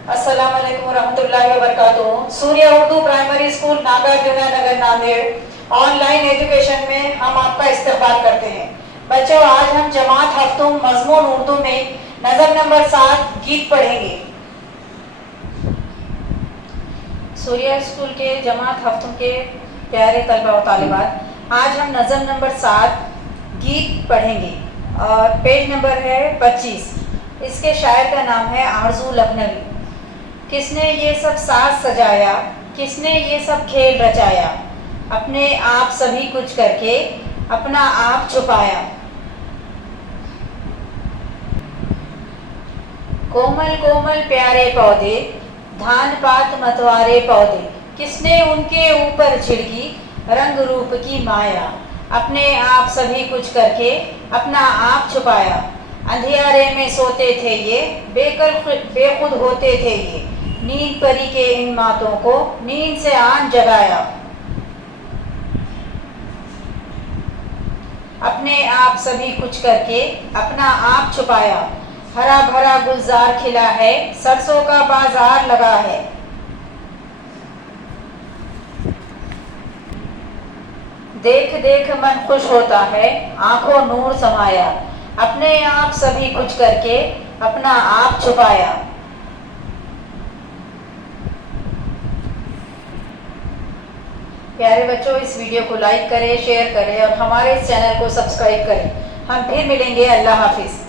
अस्सलाम वालेकुम रहमतुल्लाहि व बरकातुहू। सूर्य उर्दू प्राइमरी स्कूल नागार्जुना नगर नांदेड़ ऑनलाइन एजुकेशन में हम आपका इस्तकबाल करते हैं। बच्चों, आज हम जमात हफ्तुम मजमून उर्दू में नज़म नंबर 7 गीत पढ़ेंगे। सूर्य स्कूल के जमात हफ्तुम के प्यारे तलबा व तालिबात, आज हम नज़म नंबर 7 गीत पढ़ेंगे और पेज नंबर है 25। इसके शायर का नाम है आरजू लखनवी। किसने ये सब साज सजाया, किसने ये सब खेल रचाया, अपने आप सभी कुछ करके अपना आप छुपाया। कोमल कोमल प्यारे पौधे, धान पात मतवारे पौधे, किसने उनके ऊपर छिड़की रंग रूप की माया, अपने आप सभी कुछ करके अपना आप छुपाया। अंधियारे में सोते थे ये, बेखुद होते थे ये, नींद परी के इन मातों को नींद से आन जगाया। अपने आप सभी कुछ करके अपना आप छुपाया। हरा भरा गुलजार खिला है, सरसों का बाजार लगा है। देख देख मन खुश होता है, आंखों नूर समाया, अपने आप सभी कुछ करके अपना आप छुपाया। प्यारे बच्चों, इस वीडियो को लाइक करें, शेयर करें और हमारे इस चैनल को सब्सक्राइब करें। हम फिर मिलेंगे। अल्लाह हाफिज़।